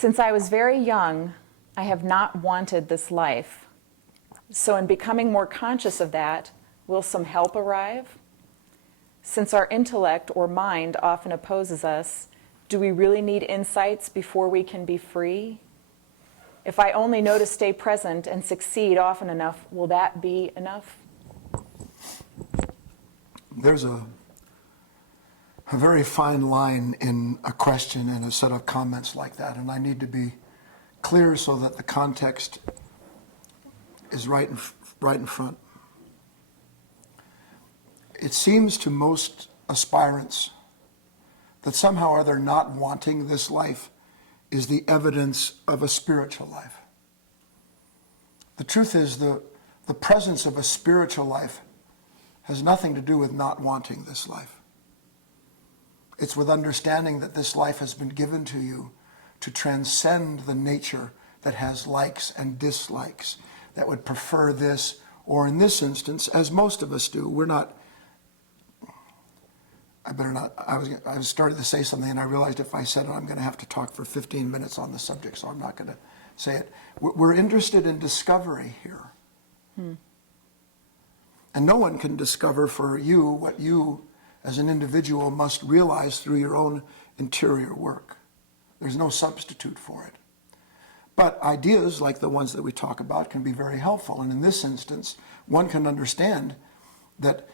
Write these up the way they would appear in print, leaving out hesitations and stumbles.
Since I was very young, I have not wanted this life. So in becoming more conscious of that, will some help arrive? Since our intellect or mind often opposes us, do we really need insights before we can be free? If I only know to stay present and succeed often enough, will that be enough? There's a very fine line in a question and a set of comments like that, and I need to be clear so that the context is right in front. It seems to most aspirants that somehow or other not wanting this life is the evidence of a spiritual life. The truth is the presence of a spiritual life has nothing to do with not wanting this life. It's with understanding that this life has been given to you to transcend the nature that has likes and dislikes, that would prefer this, or in this instance, as most of us do, we're not, I was starting to say something and I realized if I said it, I'm going to have to talk for 15 minutes on the subject, so I'm not going to say it. We're interested in discovery here. And no one can discover for you what you as an individual must realize through your own interior work. There's no substitute for it. But ideas like the ones that we talk about can be very helpful. And in this instance, one can understand that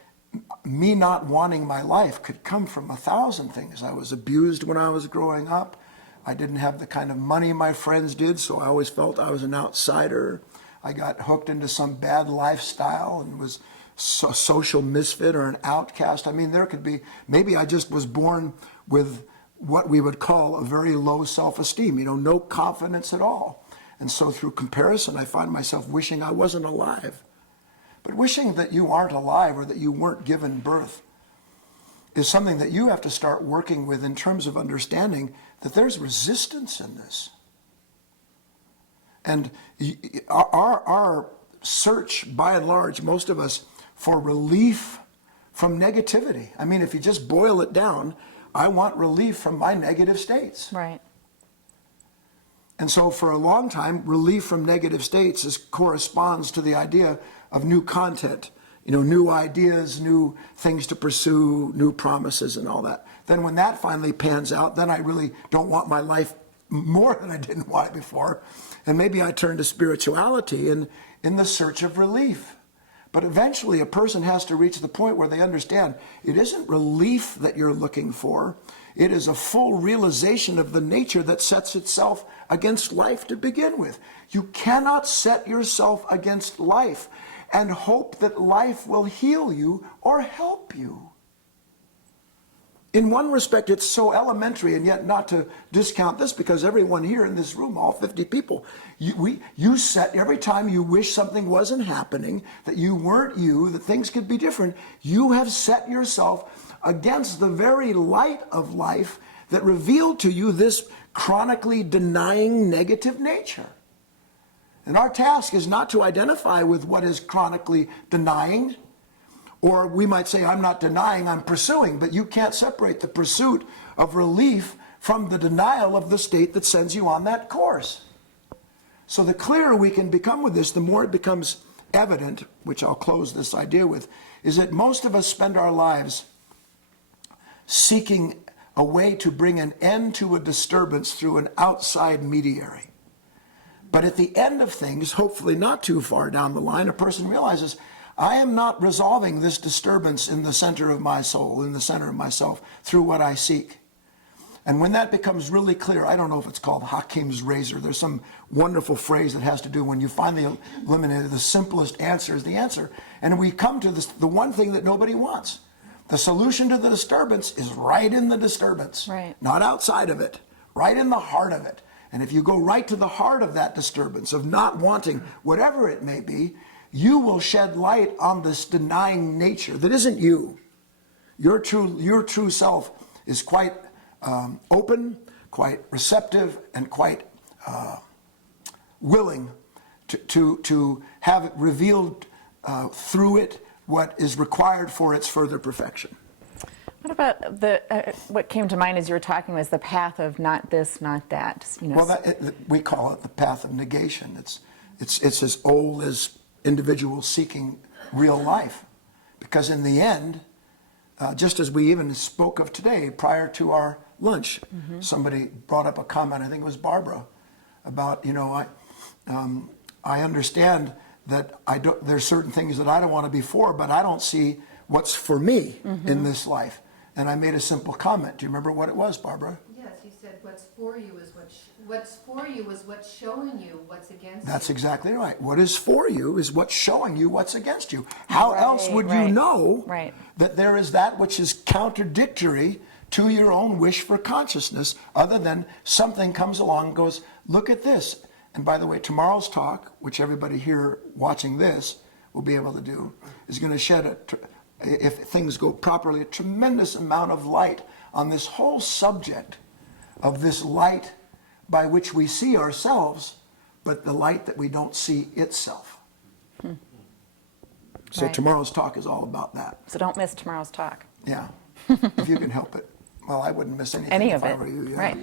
me not wanting my life could come from 1,000 things. I was abused when I was growing up. I didn't have the kind of money my friends did, so I always felt I was an outsider. I got hooked into some bad lifestyle and was a social misfit or an outcast. I mean, there could be, maybe I just was born with what we would call a very low self-esteem, no confidence at all. And so through comparison, I find myself wishing I wasn't alive. But wishing that you aren't alive or that you weren't given birth is something that you have to start working with in terms of understanding that there's resistance in this. And our search, by and large, most of us, for relief from negativity. I mean, if you just boil it down, I want relief from my negative states. Right. And so for a long time, relief from negative states corresponds to the idea of new content, new ideas, new things to pursue, new promises and all that. Then when that finally pans out, then I really don't want my life more than I didn't want it before. And maybe I turn to spirituality in the search of relief. But eventually a person has to reach the point where they understand it isn't relief that you're looking for. It is a full realization of the nature that sets itself against life to begin with. You cannot set yourself against life and hope that life will heal you or help you. In one respect, it's so elementary, and yet not to discount this, because everyone here in this room, all 50 people, you set, every time you wish something wasn't happening, that you weren't you, that things could be different, you have set yourself against the very light of life that revealed to you this chronically denying negative nature. And our task is not to identify with what is chronically denying, or we might say, I'm not denying, I'm pursuing, but you can't separate the pursuit of relief from the denial of the state that sends you on that course. So the clearer we can become with this, the more it becomes evident, which I'll close this idea with, is that most of us spend our lives seeking a way to bring an end to a disturbance through an outside mediary. But at the end of things, hopefully not too far down the line, a person realizes, I am not resolving this disturbance in the center of my soul, in the center of myself, through what I seek. And when that becomes really clear, I don't know if it's called Hakim's razor. There's some wonderful phrase that has to do when you finally eliminate the simplest answer is the answer. And we come to this, the one thing that nobody wants. The solution to the disturbance is right in the disturbance, right. Not outside of it, right in the heart of it. And if you go right to the heart of that disturbance, of not wanting whatever it may be, you will shed light on this denying nature that isn't you. Your true self is quite open, quite receptive, and quite willing to have it revealed through it what is required for its further perfection. What about what came to mind as you were talking was the path of not this, not that. You know, Well, we call it the path of negation. It's as old as individuals seeking real life. Because in the end, just as we even spoke of today, prior to our lunch, somebody brought up a comment, I think it was Barbara, about, I understand that there's certain things that I don't want to be for, but I don't see what's for me in this life. And I made a simple comment. Do you remember what it was, Barbara? Yes, you said what's for you is what's showing you what's against you. That's exactly right. What is for you is what's showing you what's against you. How else would you know that there is that which is contradictory to your own wish for consciousness, other than something comes along and goes, look at this. And by the way, tomorrow's talk, which everybody here watching this will be able to do, is going to shed, if things go properly, a tremendous amount of light on this whole subject of this light by which we see ourselves, but the light that we don't see itself. So tomorrow's talk is all about that. so don't miss tomorrow's talk. Yeah, if you can help it. Well, I wouldn't miss anything Any if of I it, were you. Yeah. right?